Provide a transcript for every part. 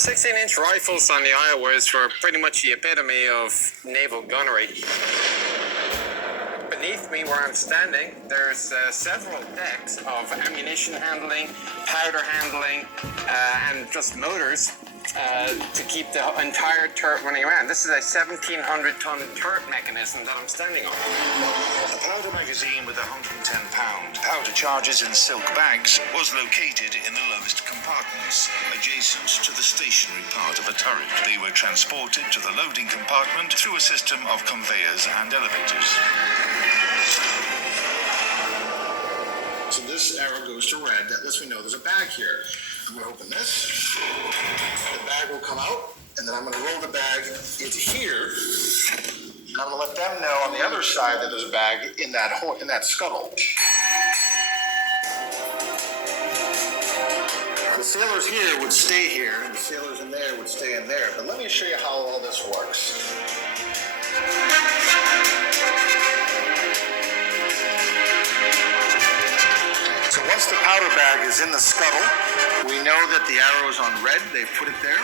16-inch rifles on the Iowas were pretty much the epitome of naval gunnery. Beneath me where I'm standing, there's several decks of ammunition handling, powder handling, and just motors to keep the entire turret running around. This is a 1,700-ton turret mechanism that I'm standing on. The powder magazine with 110-pound powder charges in silk bags was located in the lowest compartments, adjacent to the stationary part of a turret. They were transported to the loading compartment through a system of conveyors and elevators. So this arrow goes to red. That lets me know there's a bag here. I'm going to open this. The bag will come out, and then I'm going to roll the bag into here. And I'm going to let them know on the other side that there's a bag in that scuttle. The sailors here would stay here, and the sailors in there would stay in there. But let me show you how all this works. So once the powder bag is in the scuttle, we know that the arrow is on red. They've put it there.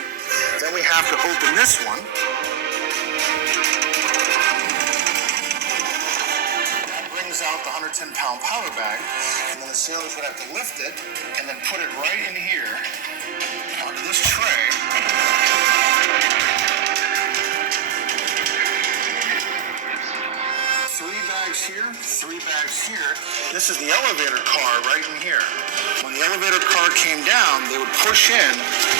Then we have to open this one. That brings out the 110-pound powder bag. And then the sailors would have to lift it and then put it right in here onto this tray. 3 bags here, 3 bags here. This is the elevator car right in here. When the elevator car came down, they would push in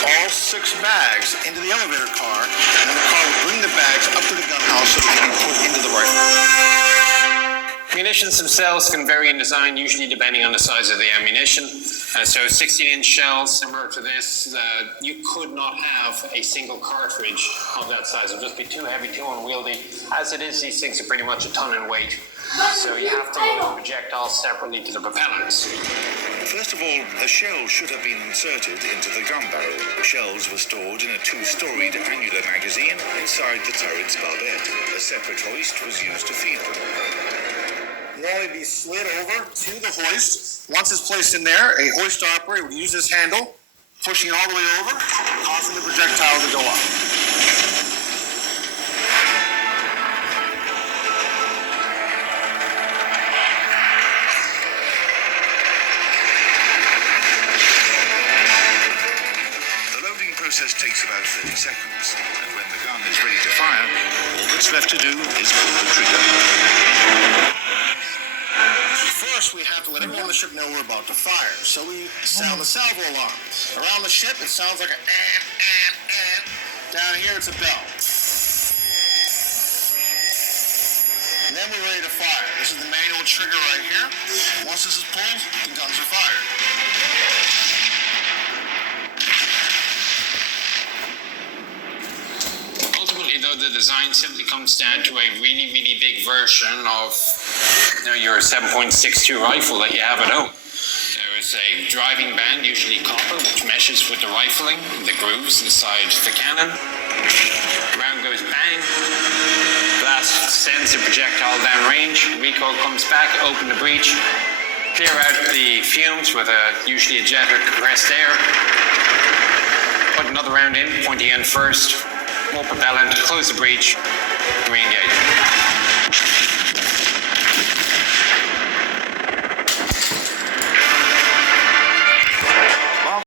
all 6 bags into the elevator car, and then the car would bring the bags up to the gun house so they could be put into the rifle. Munitions themselves can vary in design, usually depending on the size of the ammunition. So 16-inch shells, similar to this, you could not have a single cartridge of that size. It would just be too heavy, too unwieldy. As it is, these things are pretty much a ton in weight. So you have to load the projectiles separately to the propellants. First of all, a shell should have been inserted into the gun barrel. Shells were stored in a 2-storied annular magazine inside the turret's barbette. A separate hoist was used to feed them. Will only be slid over to the hoist. Once it's placed in there, a hoist operator would use this handle, pushing it all the way over, causing the projectile to go up. The loading process takes about 30 seconds, and when the gun is ready to fire, all that's left to do is pull the trigger. First, we have to let everyone on the ship know we're about to fire. So we sound the salvo alarm. Around the ship, it sounds like an and. Down here, it's a bell. And then we're ready to fire. This is the manual trigger right here. Once this is pulled, the guns are fired. Though the design simply comes down to a really, really big version of your 7.62 rifle that you have at home. There is a driving band, usually copper, which meshes with the rifling, the grooves inside the cannon. Round goes bang. Blast sends the projectile down range. Recoil comes back, open the breech, clear out the fumes with usually a jet or compressed air. Put another round in, pointy end first. More propellant, close the breech, re-engage.